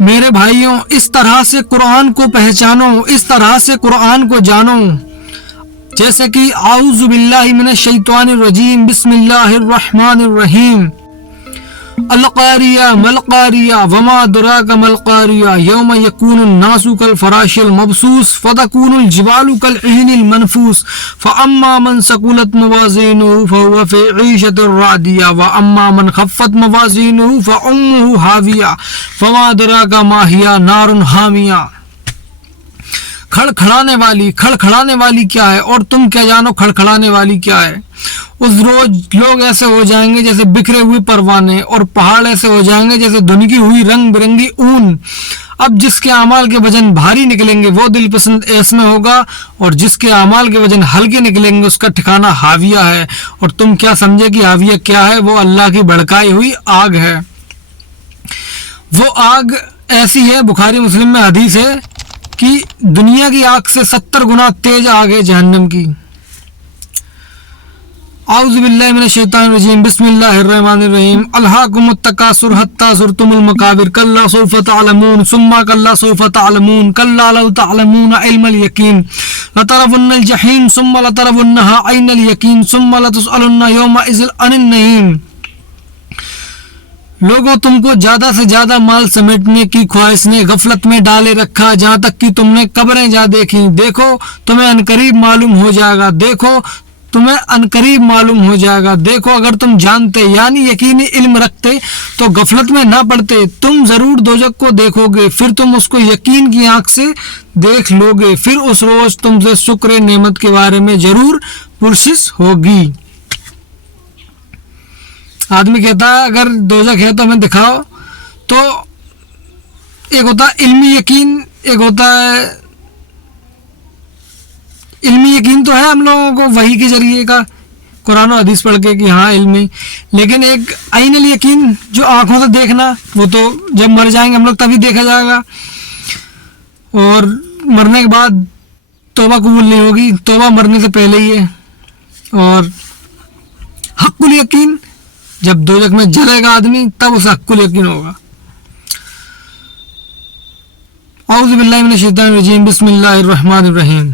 میرے بھائیوں اس طرح سے قرآن کو پہچانو، اس طرح سے قرآن کو جانو، جیسے کہ اعوذ باللہ من الشیطان الرجیم، بسم اللہ الرحمن الرحیم، القاریہ ملقاریہ وما ادراک ملقاریہ یوم یکون الناس کالفراش المبثوث فتکون الجبال کالعہن المنفوش فاما من ثقلت موازینہ فہو فی عیشۃ راضیہ واما من خفت موازینہ فامہ ہاویہ وما ادراک ما ہی نار حامیہ۔ کھڑکھڑانے والی کیا ہے، اور تم کیا جانو کھڑکھڑانے والی کیا ہے۔ اس روز لوگ ایسے ہو جائیں گے جیسے بکھرے ہوئے پروانے، اور پہاڑ ایسے ہو جائیں گے جیسے دھنکی ہوئی رنگ برنگی اون۔ اب جس کے اعمال کے وزن بھاری نکلیں گے وہ دل پسند ایس میں ہوگا، اور جس کے اعمال کے وزن ہلکے نکلیں گے اس کا ٹھکانہ حاویہ ہے۔ اور تم کیا سمجھے کہ حاویہ کیا ہے؟ وہ اللہ کی بھڑکائی ہوئی آگ ہے۔ وہ آگ ایسی ہے، بخاری مسلم میں حدیث ہے کہ دنیا کی آگ سے 70 گنا تیز آگ ہے جہنم کی۔ اعوذ باللہ من الشیطان الرجیم، بسم اللہ الرحمن الرحیم، الہاکم التکاثر حتی زرتم المقابر کلا سوف تعلمون ثم کلا سوف تعلمون کلا لو تعلمون علم الیقین لترون الجحیم ثم لترونها عین الیقین ثم لتسألن یومئذ عن النعیم۔ لوگوں تم کو زیادہ سے زیادہ مال سمیٹنے کی خواہش نے غفلت میں ڈالے رکھا، جہاں تک کہ تم نے قبریں جا دیکھی۔ دیکھو تمہیں عنقریب معلوم ہو جائے گا، دیکھو تمہیں عنقریب معلوم ہو جائے گا۔ دیکھو اگر تم جانتے یعنی یقینی علم رکھتے تو غفلت میں نہ پڑتے، تم ضرور دوزخ کو دیکھو گے، پھر تم اس کو یقین کی آنکھ سے دیکھ لو گے، پھر اس روز تم سے شکر نعمت کے بارے میں ضرور پرسش ہوگی۔ آدمی کہتا ہے اگر دوزخ ہے تو ہمیں دکھاؤ، تو ایک ہوتا ہے علمی یقین، ایک ہوتا ہے علمی یقین تو ہے ہم لوگوں کو وحی کے ذریعے کا، قرآن و حدیث پڑھ کے کہ ہاں علمی، لیکن ایک عین الیقین جو آنکھوں سے دیکھنا، وہ تو جب مر جائیں گے ہم لوگ تبھی دیکھا جائے گا، اور مرنے کے بعد توبہ قبول نہیں ہوگی، توبہ مرنے سے پہلے ہی ہے۔ اور حق الیقین، جب دوزخ میں جلے گا آدمی تب اسے حق الیقین ہوگا۔ اعوذ باللہ من الشیطان الرجیم، بسم اللہ الرحمن الرحیم،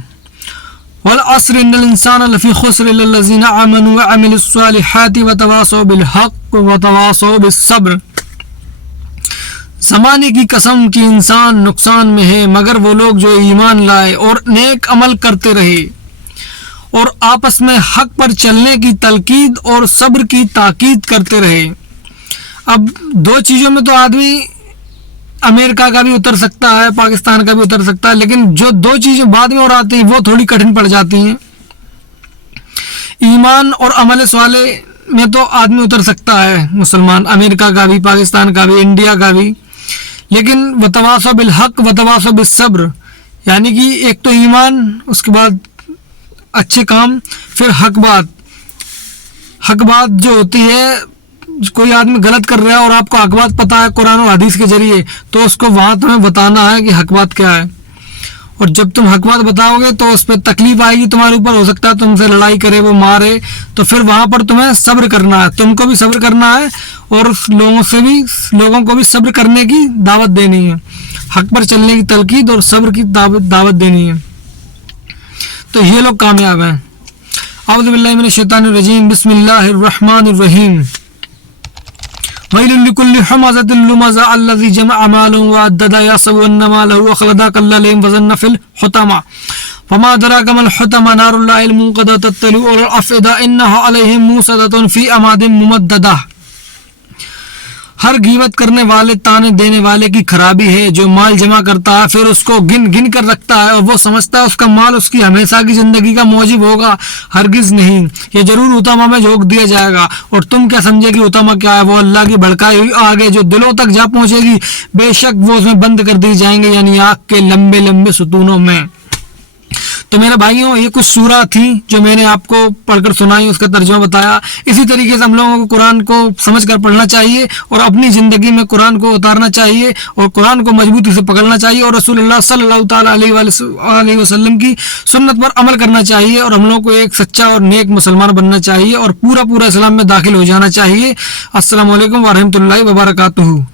والعصر ان الانسان لفی خسر الا الذین آمنوا وعملوا الصالحات وتواصوا بالحق وتواصوا بالصبر۔ زمانے کی قسم کہ انسان نقصان میں ہے مگر وہ لوگ جو ایمان لائے اور نیک عمل کرتے رہے اور آپس میں حق پر چلنے کی تلقید اور صبر کی تاکید کرتے رہے۔ اب دو چیزوں میں تو آدمی امریکہ کا بھی اتر سکتا ہے، پاکستان کا بھی اتر سکتا ہے، لیکن جو دو چیزیں بعد میں اور آتی ہیں وہ تھوڑی کٹھن پڑ جاتی ہیں۔ ایمان اور عمل صالح میں تو آدمی اتر سکتا ہے، مسلمان امریکہ کا بھی، پاکستان کا بھی، انڈیا کا بھی، لیکن وتواصوا بالحق وتواصوا بالصبر، یعنی کہ ایک تو ایمان، اس کے بعد اچھے کام، پھر حق بات جو ہوتی ہے، کوئی آدمی غلط کر رہا ہے اور آپ کو حق بات پتہ ہے قرآن و حدیث کے ذریعے، تو اس کو وہاں تمہیں بتانا ہے کہ حق بات کیا ہے، اور جب تم حق بات بتاؤ گے تو اس پہ تکلیف آئے گی تمہارے اوپر، ہو سکتا ہے تم سے لڑائی کرے، وہ مارے، تو پھر وہاں پر تمہیں صبر کرنا ہے، تم کو بھی صبر کرنا ہے اور لوگوں کو بھی صبر کرنے کی دعوت دینی ہے، حق پر چلنے کی تلقید اور صبر کی دعوت دینی ہے، تو یہ لوگ کامیاب ہیں۔ اعوذ باللہ من الشیطان الرجیم، بسم اللہ الرحمن الرحیم، ویل لکل ہمزۃ لمزہ الذی جمع مالا وعددہ یحسب ان مالہ اخلدہ کلا لینبذن فی الحطمہ وما ادراک ما الحطمہ نار اللہ الموقدہ تطلع علی الافئدہ انہا علیہم موصدۃ فی اماد ممددہ۔ ہر غیبت کرنے والے، تانے دینے والے کی خرابی ہے جو مال جمع کرتا ہے پھر اس کو گن کر رکھتا ہے اور وہ سمجھتا ہے اس کا مال اس کی ہمیشہ کی زندگی کا موجب ہوگا، ہرگز نہیں، یہ ضرور اتامہ میں جھونک دیا جائے گا۔ اور تم کیا سمجھے کہ اتامہ کیا ہے؟ وہ اللہ کی بھڑکائی ہوئی آگ ہے جو دلوں تک جا پہنچے گی، بے شک وہ اس میں بند کر دی جائیں گے، یعنی آگ کے لمبے لمبے ستونوں میں۔ تو میرے بھائیوں، یہ کچھ سورہ تھیں جو میں نے آپ کو پڑھ کر سنائی، اس کا ترجمہ بتایا۔ اسی طریقے سے ہم لوگوں کو قرآن کو سمجھ کر پڑھنا چاہیے اور اپنی زندگی میں قرآن کو اتارنا چاہیے اور قرآن کو مضبوطی سے پکڑنا چاہیے اور رسول اللہ صلی اللہ تعالیٰ علیہ وسلم کی سنت پر عمل کرنا چاہیے اور ہم لوگوں کو ایک سچا اور نیک مسلمان بننا چاہیے اور پورا اسلام میں داخل ہو جانا چاہیے۔ السلام علیکم ورحمۃ اللہ وبرکاتہ۔